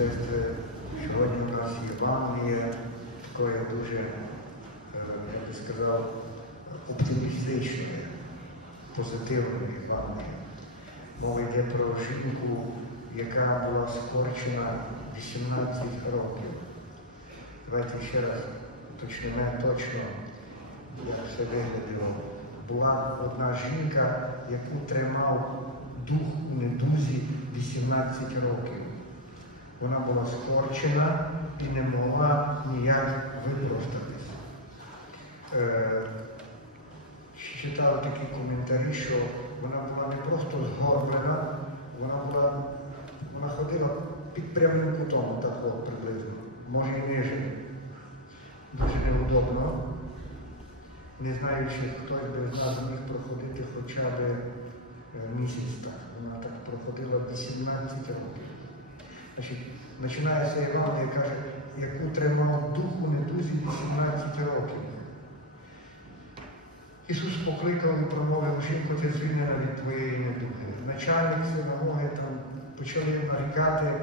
сестри, сьогодні у нас Євангеліє, такої дуже, е, я би сказав, оптимістичної, позитивної Євангелії. Мова йде про жінку, яка була скорчена 18 років. Давайте ще раз уточнимо точно, як все виглядало. Була одна жінка, яку тримав дух у недузі 18 років. Вона була скорчена і не могла ніяк випростатися. Е, читав такі коментарі, що вона була не просто згорблена, вона була, вона ходила під прямим кутом, так от приблизно, може і ниже. Дуже неудобно. Не знаю, чи хтось би з нас міг проходити хоча б е, місяць так. Вона так проходила 18 років. Значить, починається Євангелія, каже, яку тримав дух у недузі 18 років. Ісус покликав і промовив жінку, ти звільнена від твоєї недуги. Начальник синагоги там почали нарікати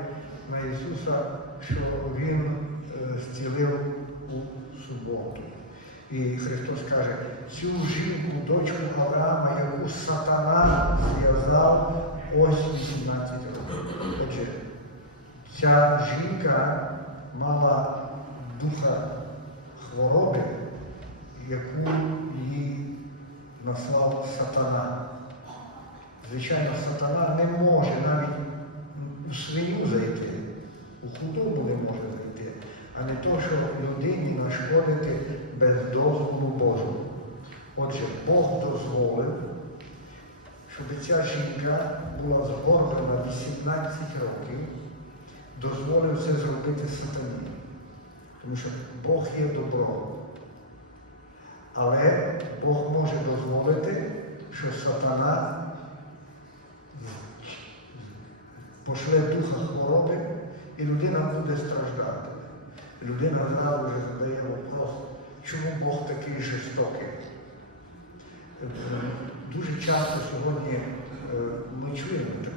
на Ісуса, що Він е, зцілив у суботу. І Христос каже, цю жінку, дочку Авраама, яку сатана зв'язав ось 18 років. Ця жінка мала духа хвороби, яку їй наслав сатана. Звичайно, сатана не може навіть у свиню зайти, у худобу не може зайти, а не то, що людині нашкодити без дозволу Божого. Отже, Бог дозволив, щоб ця жінка була згорблена 18 років, дозволив це зробити сатані. Тому що Бог є добро. Але Бог може дозволити, що сатана пошле духа хвороби, і людина буде страждати. Людина зразу вже задає вопрос, чому Бог такий жорстокий? Е, Дуже часто сьогодні е, ми чуємо таке.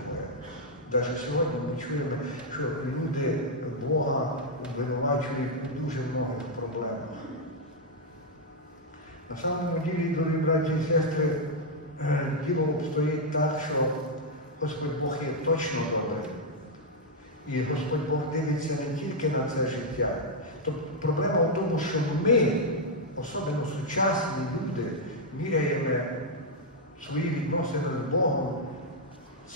Навіть сьогодні ми чуємо, що люди Бога обвинувачують у дуже багато проблемах. На самому ділі, дорогі браті і сестри, е, діло обстоїть так, що Господь Бог є точно добрий. І Господь Бог дивиться не тільки на це життя. Тобто проблема в тому, що ми, особливо сучасні люди, міряємо свої відносини з Богом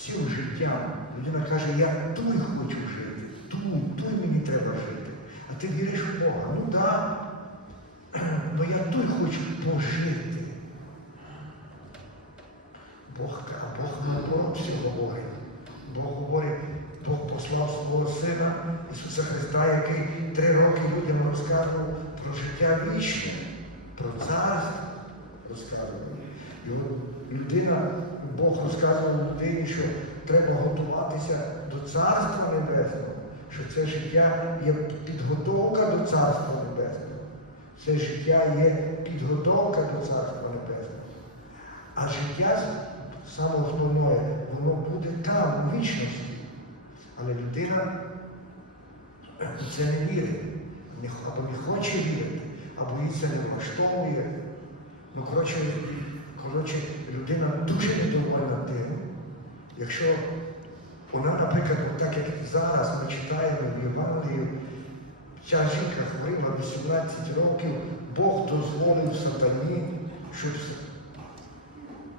цим життям. Людина каже, я тут хочу жити, тут, тут мені треба жити. А ти віриш в Бога. Ну так, але я тут хочу пожити. Бог, а Бог наоборот все говорить. Бог говорить, Бог послав свого Сина Ісуса Христа, який три роки людям розказував про життя вічне, про царство розказував. І людина, Бог розказував людині, що треба готуватися до Царства Небесного, що це життя є підготовка до Царства Небесного. Це життя є підготовка до Царства Небесного. А життя саме воно буде там, у вічності. Але людина у це не вірить, або не хоче вірити, їй це не влаштовує. Ну, коротше, коротше, людина дуже недовольна тим, якщо вона, наприклад, так як зараз ми читаємо в Євангелії, ця жінка хворіла 18 років, Бог дозволив сатані щось.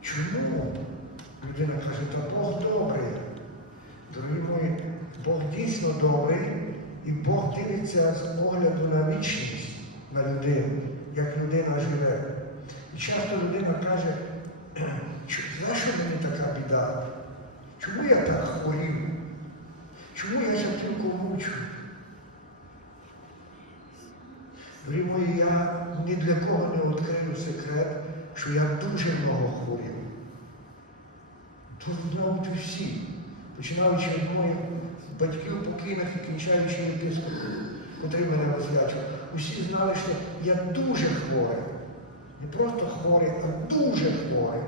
Чому? Людина каже, та Бог добрий. Дорогі мої, Бог дійсно добрий, і Бог дивиться з погляду на вічність, на людину, як людина живе. І часто людина каже, «Чу- за мені така біда? Чому я так хворів? Чому я ще тільки мучу? Мої, я ні для кого не відкрию секрет, що я дуже много хворів. Тут знають усі, починаючи від моїх батьків покійних і кінчаючи єпископом, котрий мене розлячив. Усі знали, що я дуже хворий. Не просто хворий, а дуже хворий.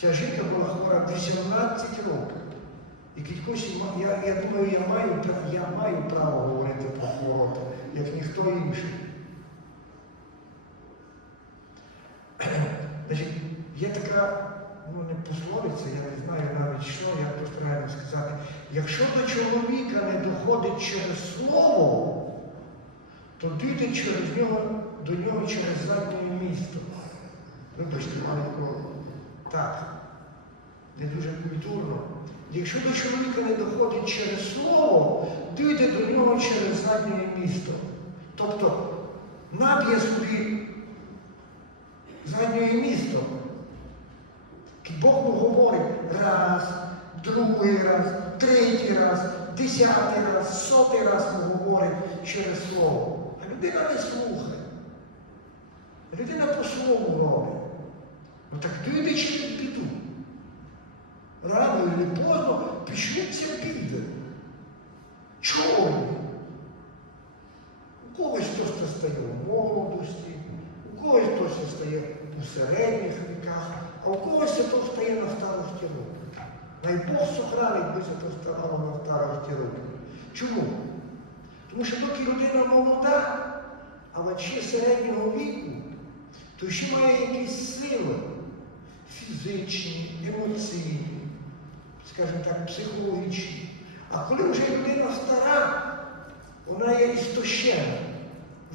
Ця жінка була хвора 18 років. І кількось, я, я думаю, я маю, я маю право говорити про хвороту, як ніхто інший. Значить, є така, ну не пословиця, я не знаю навіть що, я постараюся сказати. Якщо до чоловіка не доходить через слово, то дійде через нього, до нього через заднє місто. Вибачте, маленького. Так, не дуже культурно. Якщо до чоловіка не доходить через слово, дійде до нього через заднє місто. Тобто наб'є собі заднє місто. Бог говорить раз, другий раз, третій раз, десятий раз, сотий раз говорить через слово. А людина не слухає. Людина по-своєму робить. Ну так дійде через біду. Рано или поздно почнеться біда. Чого? У когось хтось стає в молодості, у когось хтось стає у середніх віках, а у когось то стає на старості років. Дай Бог сохранить би це ставало на старості років. Чому? Тому що доки людина молода, а наче середнього віку, то ще має якісь сили фізичні, емоційні, скажімо так, психологічні. А коли вже людина стара, вона є істощена,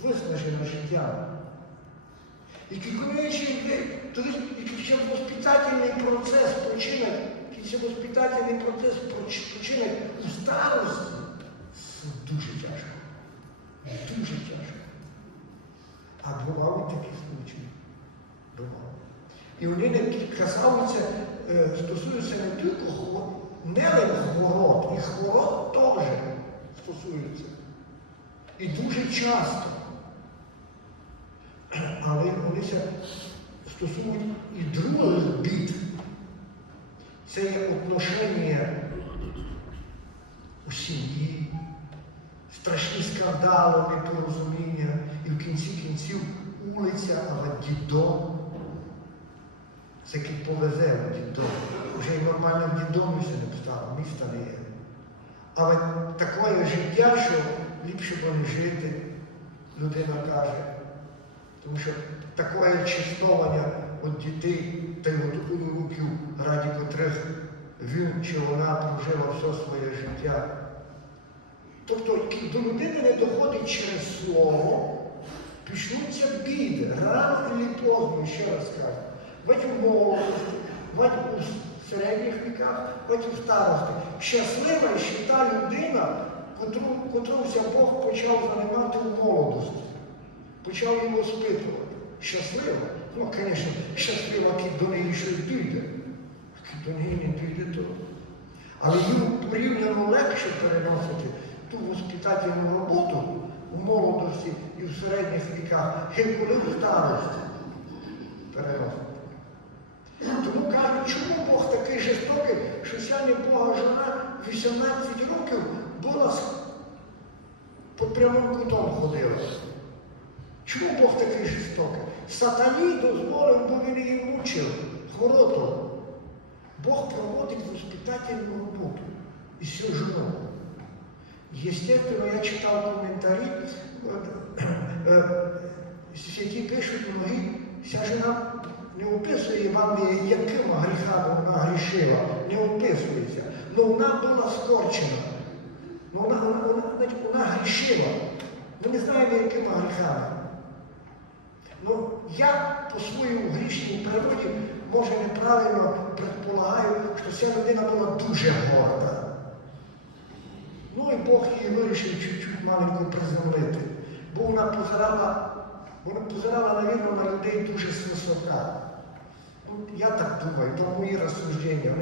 виснажена життям. І тоді якийсь воспитательний процес якийсь воспитательний процес поч- починає у старості, це дуже тяжко. Дуже тяжко. А бували такі случаї. Бували. І вони не касаються, е, стосуються не тільки не хвороб, і хвороб теж стосуються. І дуже часто. Але вони стосують і других бід. Це є отношення у сім'ї, страшні скандали, непорозуміння, і в кінці кінців вулиця, але дідом. Це повезе в дідом. Вже й нормально в дідомі не встало, міста не є. Але таке життя, що ліпше не жити, людина каже. Тому що таке чистовання від дітей та й від онуків, раді котрих він чи вона прожила все своє життя. Тобто до людини не доходить через слово, почнуться біди, рано і поздно, ще раз кажу. Будь у молодості, будь у середніх віках, будь у старості. Щаслива ще та людина, котру, котруся Бог почав занимати у молодості почав її воспитувати. Щаслива. Ну, звісно, щаслива, як до неї щось дійде. Як до неї не дійде, то. Але їм порівняно легше переносити ту воспитательну роботу у молодості і в середніх віках, як коли в старості переносити. Тому кажуть, чому Бог такий жорстокий, що ця небога жона 18 років була під прямим кутом ходила. Чому Бог такий жорстокий? Сатані дозволив, бо він її мучив хвороту. Бог проводить воспитательну роботу і цю жену. Естественно, я читав коментарі, е, святі пишуть многі, ця жена не описує вам, якими гріхами вона грішила, не описується. але вона була скорчена. Вона, вона, вона, значить, вона грішила. Ми не знаємо, якими гріхами. Ну, я по своєму грішній природі, може, неправильно предполагаю, що ця людина була дуже горда. Ну і Бог її вирішив чуть-чуть маленько приземлити. Бо вона позирала, вона позирала, навірно, на людей дуже свисока. Ну, я так думаю, то мої розсуждення.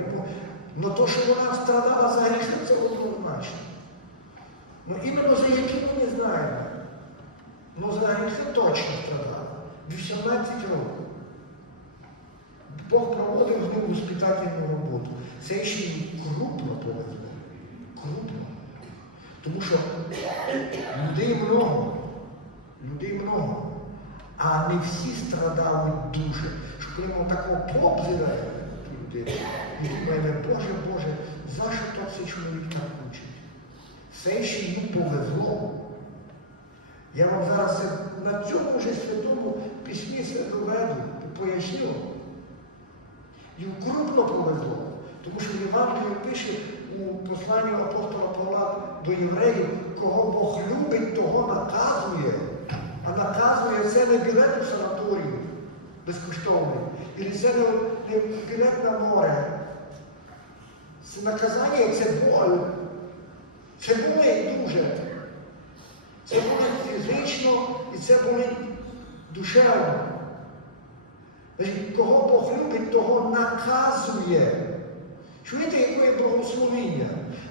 Ну то, що вона страдала за гріхи, це однозначно. Ну іменно за які ми не знаємо. Ну за гріхи точно страдала. 18 років. Бог проводив з ним воспитательну роботу. Це ще й крупно повезло. Крупно. Тому що людей много. Людей много. А не всі страдають дуже. Що прямо такого поп зирає. людини. І думаємо, Боже, Боже, за що так цей чоловік так учить? Все ще йому повезло. Я вам зараз на цьому вже святому письмі це доведу, поясню. Йому крупно повезло. Тому що в пише у посланні апостола Павла до євреїв, кого Бог любить, того наказує. А наказує це не білет у санаторію безкоштовний. І це не, не білет на море. Це наказання це боль. Це болить дуже. Це болить фізично і це болить душевно. Кого Бог любить, того наказує. Чуєте, яке благословіння?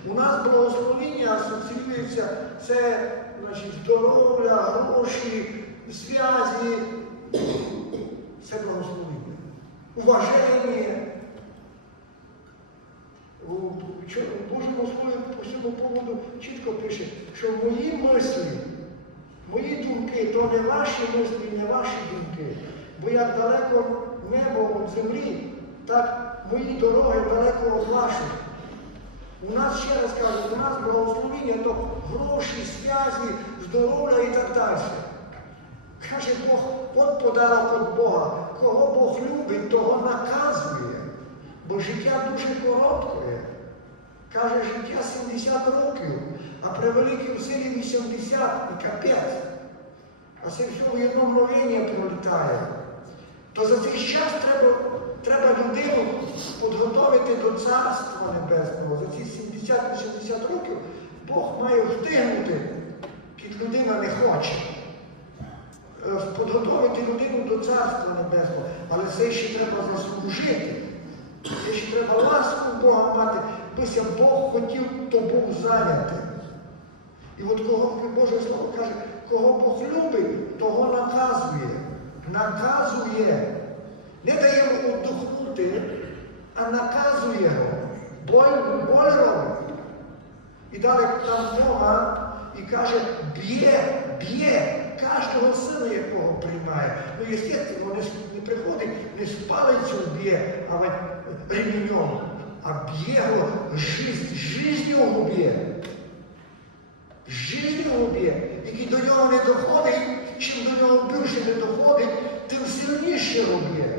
У нас благословіння асоціюється це значить, здоров'я, гроші, зв'язі. Це благословіння. Уваження. Божому Слові по цьому поводу чітко пише, що мої мислі, мої думки, то не ваші мислі, не ваші думки. Бо як далеко небо від землі, так мої дороги далеко від ваших. У нас, ще раз кажу, у нас благословіння то гроші, зв'язі, здоров'я і так далі. Каже Бог, от подарок від Бога. Кого Бог любить, того наказує. Бо життя дуже коротке. Каже, життя 70 років, а при великій силі 80 і капець. А це все в одно мгновення пролітає. То за цей час треба, треба людину підготовити до Царства Небесного. За ці 70-80 років Бог має встигнути, як людина не хоче. Е, Підготовити людину до Царства Небесного. Але це ще треба заслужити. Це ще треба ласку Бога мати, бися Бог хотів тобою зайняти. І от кого Боже Слово каже, кого Бог любить, того наказує. Наказує. Не дає йому отдохнути, а наказує його. Боль. І далі там Бога і каже, б'є, б'є кожного сина, якого приймає. Ну, естественно, не, приходить, не з палицю б'є, а ремінем, а б'є його жизнь, жизнь його б'є. Жизнь його б'є, який до нього не доходить, чим до нього більше не доходить, тим сильніше роб'є.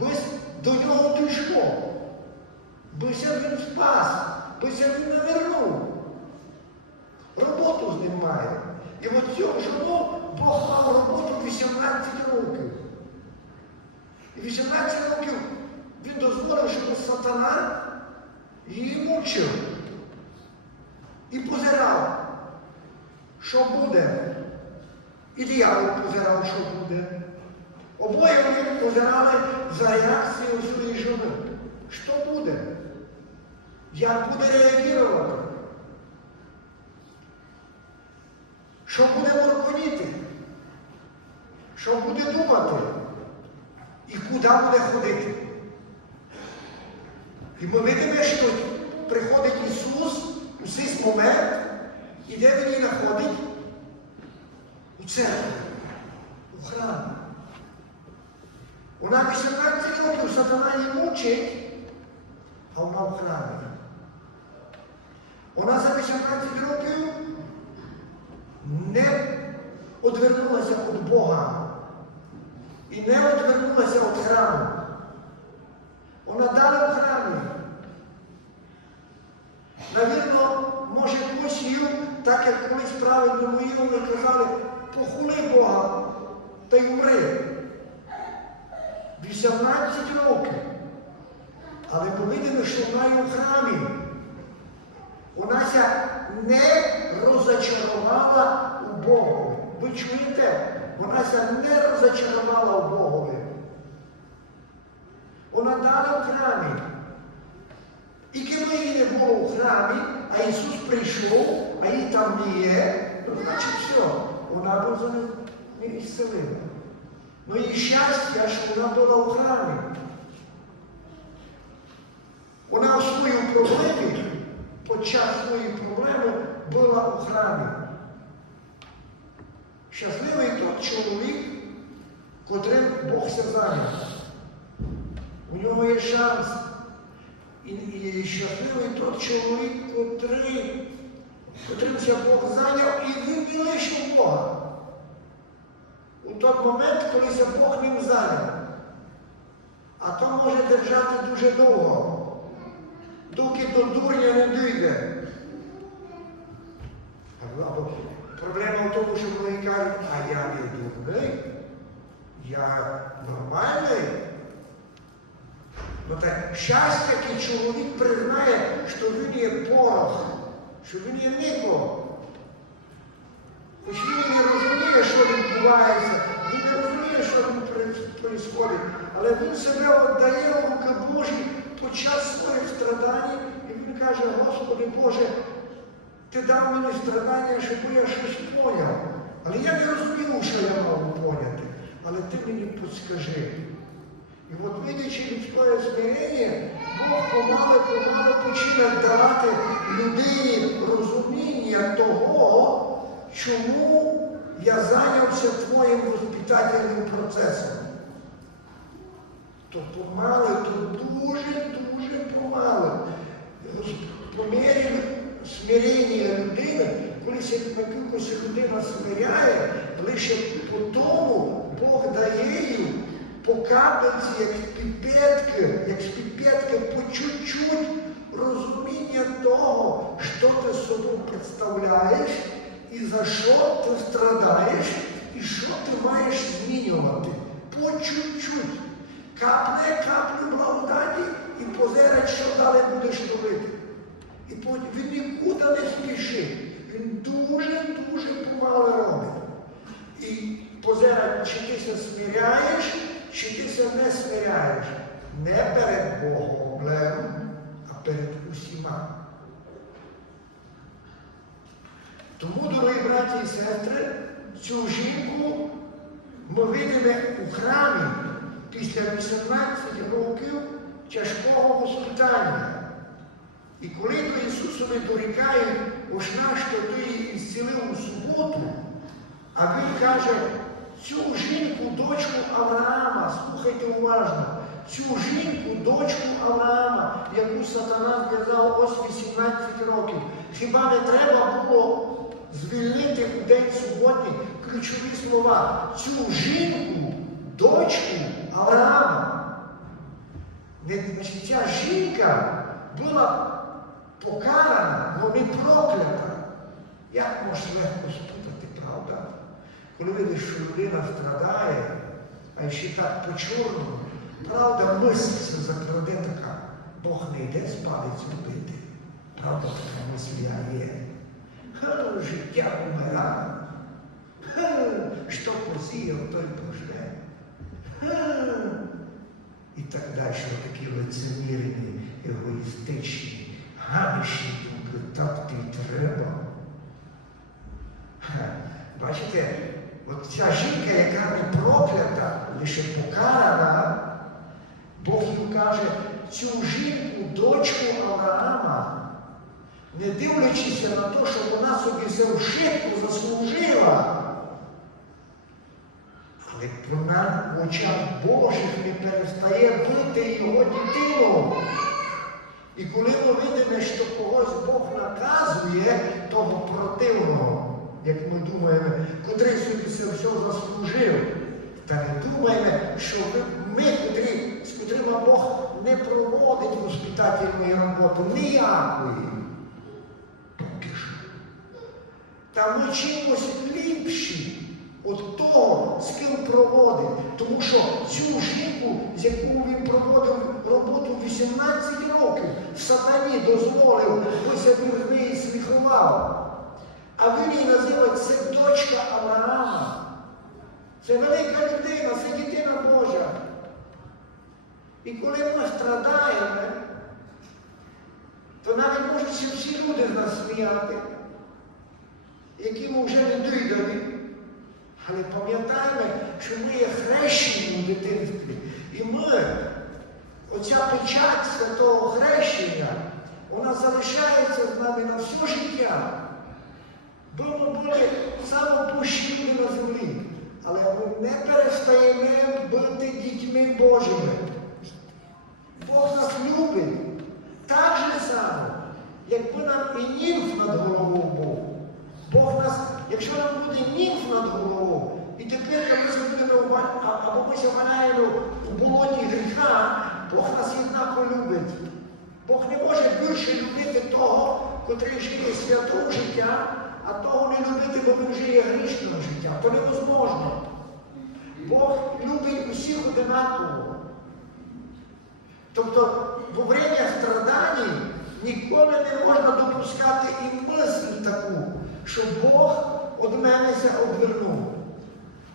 Без до нього дійшло. Бися він спас, бися він не вернув. Роботу з ним має. І от цього жону Бог мав роботу 18 років. І 18 років він дозволив, щоб сатана її мучив. І позирав, що буде. І диявол позирав, що буде. Обоє вони позирали за реакцією своєї жони. Що буде? Як буде реагувати? Що буде морконіти? Що буде думати? І куди буде ходити? І ми видимо, що приходить Ісус у цей момент, і де він її знаходить? У церкві, у храмі. Вона 18 років сатана її мучить, а вона в храмі. Вона за 18 років не одвернулася від Бога і не одвернулася від храму. Вона дала в храмі. Навірно, може, хтось їв, так як колись правильно мої вони казали, похули Бога та й умри. 18 років. Але ми видимо, що вона і в храмі. Вона не розочарувала у Богові. Ви чуєте? Вона не розочарувала у Богові. Вона дала в храмі. І коли її не було у храмі, а Ісус прийшов, а її там не є, то значить все, вона була не ісцелена. Ну і щастя, що вона була у храмі. Вона у своїй проблемі, під час своєї проблеми, була у храмі. Щасливий той чоловік, котрим Бог се зайняв. У нього друге шанс. І, і щасливий тот чоловік, котрий, котрим Бог зайняв, і він не лишив Бога. У той момент, коли це Бог ним зайняв. А то може держати дуже довго, доки до дурня не дійде. Проблема в тому, що вони кажуть, а я не дурний, я нормальний. Ну так щастя, чоловік признає, що він є порох, що він є нико. Хоч він не розуміє, що відбувається, він не розуміє, що відбувається, але він себе віддає в руки Божі під час своїх страдань, і він каже, Господи Боже, ти дав мені страдання, щоб я щось поняв. Але я не розумів, що я мав поняти. Але ти мені підскажи. І от видячи людське смирення, Бог помалу, помалу починає давати людині розуміння того, чому я зайнявся твоїм воспитательним процесом. То помалу, то дуже-дуже помалу. По мірі смирення людини, коли се якось людина смиряє, лише по тому Бог дає їй по капельці, як піпетки, як з піпетки, по чуть-чуть розуміння того, що ти собою представляєш, і за що ти страдаєш, і що ти маєш змінювати. По чуть-чуть. Капне каплю благодаті і позирать, що далі будеш робити. І потім він нікуди не спішить. Він дуже-дуже помало робить. І позирать, чи ти се смиряєш, чи ти се не смиряєш. Не перед Богом, а перед усіма. Тому, дорогі браті і сестри, цю жінку ми видимо у храмі після 18 років тяжкого воспитання. І коли до Ісусові дорікають, ось нащо ти її зцілив у суботу, а Він каже, цю жінку, дочку Авраама, слухайте уважно, цю жінку, дочку Авраама, яку сатана зв'язав ось 18 років, хіба не треба було звільнити у день суботній ключові слова? Цю жінку, дочку Авраама. Ця жінка була покарана, не проклята. Як можеш легко спутати, правда? Коли видиш, що людина страдає, а ще так по-чорному, правда, мисль це закраде така. Бог не йде з палець вбити. Правда, така мисля є. Життя умирає. Ха, що посіяв, той пожне. І так далі, такі лицемірні, егоїстичні, гадішні думки, так ти треба. Бачите, от ця жінка, яка не проклята, лише покарана, Бог їм каже, цю жінку, дочку Авраама, не дивлячись на те, що вона собі за вшитку заслужила, але вона в очах Божих не перестає бити його дитину. І коли ми видимо, що когось Бог наказує того противного, як ми думаємо, котрий собі це все заслужив, та не думаємо, що ми котрі, з котрими Бог не проводить воспитательної роботи ніякої. Та ми чимось ліпші від того, з ким проводить. Тому що цю жінку, з якою він проводив роботу 18 років, сатані дозволив, з неї сміхував. А він її називає це дочка Авраама. Це велика людина, це дитина Божа. І коли ми страдаємо, то навіть можуть всі люди нас сміяти, які вже не дидані. Але пам'ятаємо, що ми є хрещені у дитинстві. І ми, оця печать святого хрещення, вона залишається з нами на все життя. Бо ми були самопущені люди на землі, але ми не перестаємо бути дітьми Божими. Бог нас любить так же само, якби нам і німф над головою якщо нам буде німф над головою, і тепер ми ва- або ми валяємо у болоті гріха, Бог нас єднако любить. Бог не може більше любити того, котрий живе святого життя, а того не любити, бо він живе грішного життя. То невозможно. Бог любить усіх одинаково. Тобто во время страданий ніколи не можна допускати і мисль таку, що Бог від мене ся одвернув.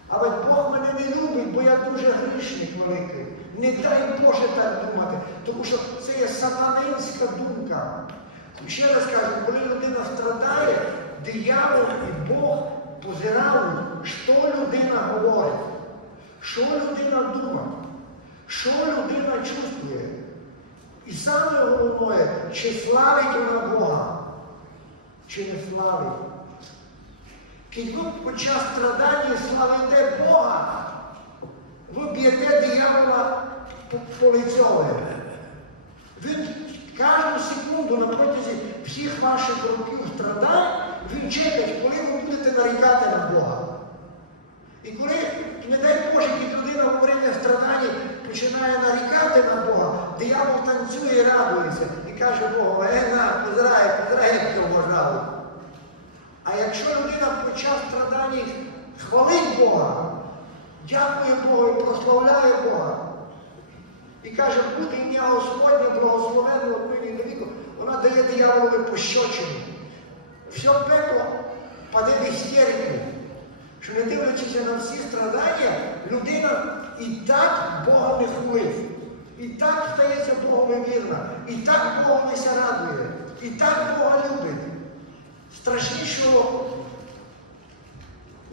А ведь Бог мене не любить, бо я дуже грішник великий. Не дай Боже так думати, тому що це є сатанинська думка. Ще раз кажу, коли людина страдає, диявол і Бог позирають, що людина говорить, що людина думає, що людина чувствує. І саме головне, чи славить вона Бога, чи не славить. Ви під час страдання славите Бога, ви б'єте диявола по, лицьові. Він кожну секунду на протязі всіх ваших років страдань, він чекає, коли ви будете нарікати на Бога. І коли, не дай Боже, як людина во время починає нарікати на Бога, диявол танцює і радується і каже Богу, е, на, позирай, позирай, як ти вважав. А якщо людина під час страдань хвалить Бога, дякує Богу і прославляє Бога, і каже, буде ім'я Господнє благословенне от віку, вона дає дияволові пощочину. Все пекло паде в істерику. Що не дивлячись на всі страдання, людина і так Бога не хвалить. І так стається Богом вірна, і так Богом ся радує, і так Бога любить. Страшнішого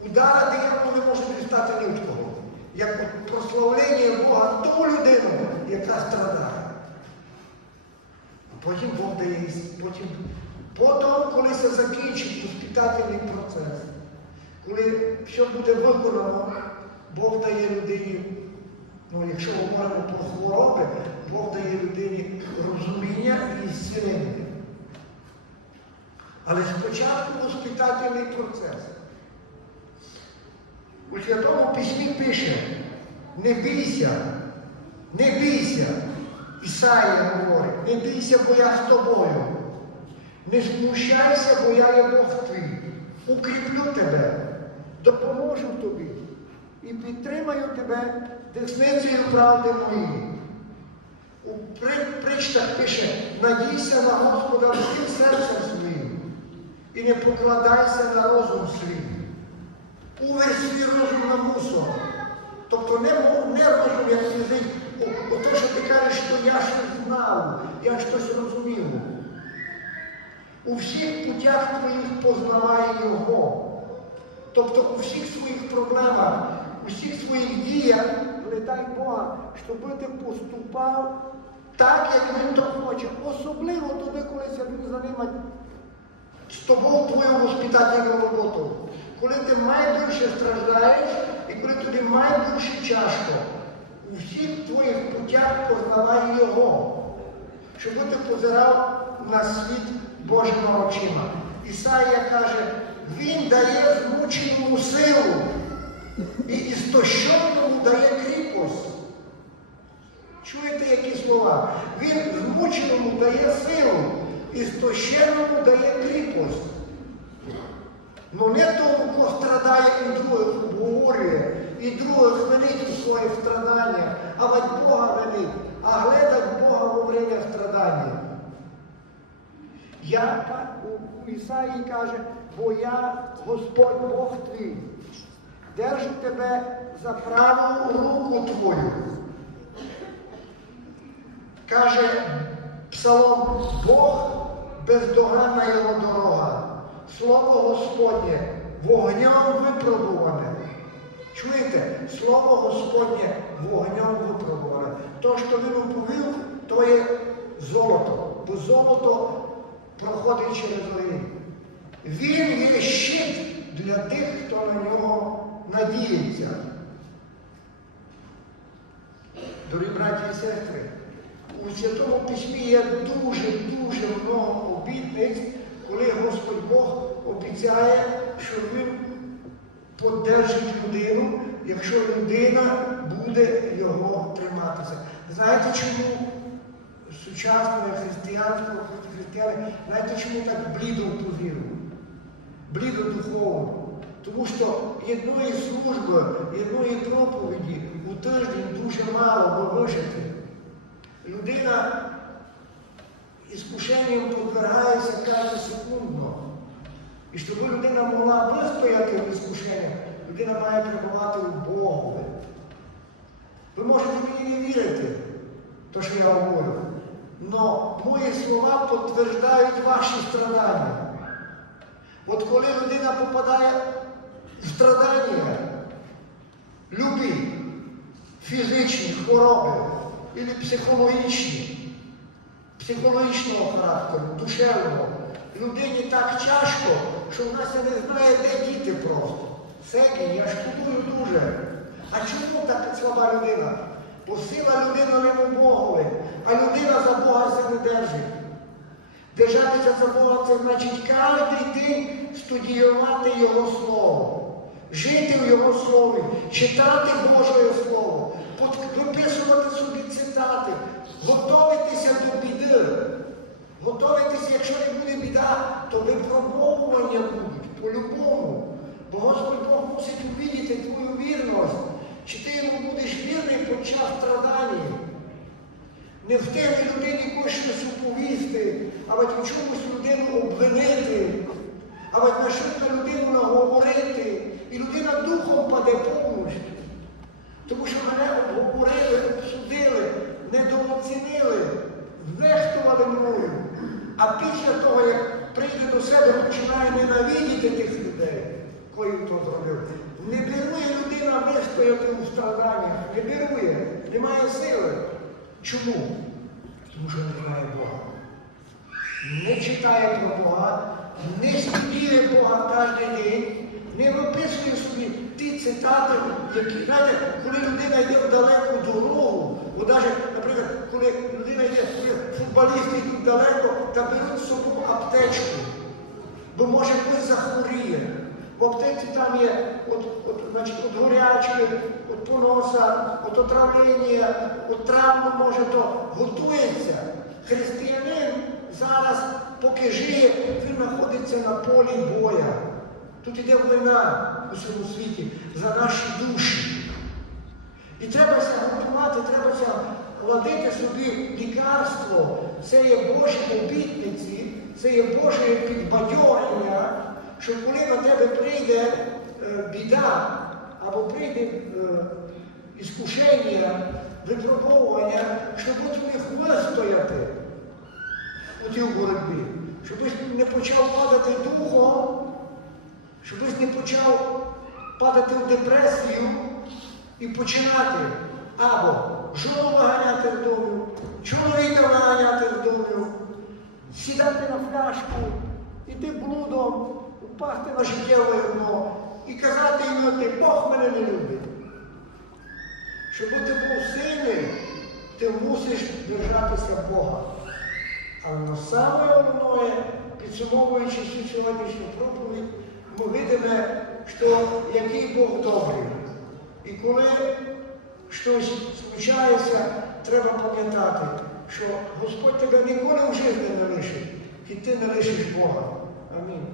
удара дияволу не може дістати людського, як прославлення Бога ту людину, яка страдає. А потім Бог дає, потім, потім, коли це закінчить воспитательний процес, коли все буде виконано, Бог дає людині, ну якщо ми говоримо про хвороби, Бог дає людині розуміння і зцілення. Але спочатку воспитательний процес. У Святому Письмі пише, не бійся, не бійся. Ісаїя говорить, не бійся, бо я з тобою. Не смущайся, бо я є Бог твій. Укріплю тебе, допоможу тобі і підтримаю тебе десницею правди моєї. У при- притчах пише, надійся на Господа всім серцем своїм і не покладайся на розум свій. Увесь свій розум на мусор. Тобто не, не розум, як фізик, ото, що ти кажеш, що я щось знав, я щось розумів. У всіх путях твоїх познавай Його. Тобто у всіх своїх проблемах, у всіх своїх діях, дай Бога, щоб ти поступав так, як він то хоче. Особливо тоді, коли він займає з тобою твою воспитательну роботу. Коли ти найбільше страждаєш і коли тобі найбільше тяжко, у всіх твоїх путях познавай Його, щоб ти позирав на світ Божими очима. Ісаїя каже, Він дає змученому силу і істощеному дає кріпость. Чуєте, які слова? Він змученому дає силу, істощеному дає кріпость. Ну не тому, хто страдає і других обговорює, і других винить у своїх страданнях, а ведь Бога винить, а глядать Бога во время страдання. Я у Ісаї каже, бо я Господь Бог твій, держу тебе за праву руку твою. Каже Псалом, Бог бездоганна його дорога, слово Господнє вогнем випробуване. Чуєте? Слово Господнє вогнем випробуване. То, що він оповів, то є золото, бо золото проходить через огонь. Він є щит для тих, хто на нього надіється. Дорогі браті і сестри, у Святому Письмі є дуже-дуже много обітниць, коли Господь Бог обіцяє, що Він поддержить людину, якщо людина буде його триматися. Знаєте чому сучасне християнство, християни, знаєте, чому так блідо ту? Блідо духовно. Тому що єдної служби, єдної проповіді у тиждень дуже мало вижити. Людина іскушенням подвергається каже секундно. І щоб людина могла вистояти в іскушеннях, людина має перебувати у Богові. Ви можете мені не вірити, то що я говорю. Но мої слова підтверджують ваші страдання. От коли людина попадає в страдання, любі, фізичні хвороби або психологічні, психологічного характеру, душевного, людині так тяжко, що вона ся не знає, де діти просто. Секі, я шкодую дуже. А чому так слаба людина? Бо сила людини не в Богові, а людина за Бога се не держить. Держатися за Бога це значить кожен день студіювати Його Слово, жити в Його Слові, читати Боже Слово, виписувати собі цитати, готуватися до біди. Готуватися, якщо не буде біда, то випробовування будуть по-любому. Бо Господь Бог мусить увидіти твою вірність, чи ти йому будеш вірний під час страдання. Не в тебе людині когось щось оповісти, а в чомусь людину обвинити, а на щось на людину наговорити, і людина духом паде повністю. Тому що мене обговорили, обсудили, недооцінили, знехтували мною. А після того, як прийде до себе, починає ненавидіти тих людей, він то зробив. Не берує людина вистояти у страданнях, не берує, немає сили. Чому? Тому що не знає Бога. Не читає про Бога, не студіє Бога кожен день, не виписує ті цитати, які, знаєте, коли людина йде в далеку дорогу, бо навіть, наприклад, коли людина йде, коли футболісти йдуть далеко, та беруть з собою аптечку, бо може хтось захворіє. В аптеці там є от, от, значить, от горячки, от поноса, от отравлення, от травму може, то готується. Християнин зараз, поки жиє, він знаходиться на полі боя. Тут іде війна у цьому світі за наші душі. І треба ся готувати, треба ся ладити собі лікарство. Це є Божі обітниці, це є Боже підбадьорення, що коли на тебе прийде е, біда або прийде е, іскушення, випробовування, щоб них вистояти у цій боротьбі, щоб не почав падати духом, щоб не почав падати в депресію і починати або жону виганяти з дому, чоловіка виганяти з дому, сідати на фляжку, іти блудом, упасти на життєве дно і казати йому, ти Бог мене не любить. Щоб ти був сильний, ти мусиш держатися Бога. Але саме головне, підсумовуючи всю сьогоднішню проповідь, ми видимо, що який Бог добрий. І коли щось случається, треба пам'ятати, що Господь тебе ніколи в житті не лишить, і ти не лишиш Бога. Амінь.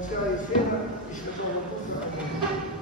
Отця і Сина, і Святого Духа. Амінь.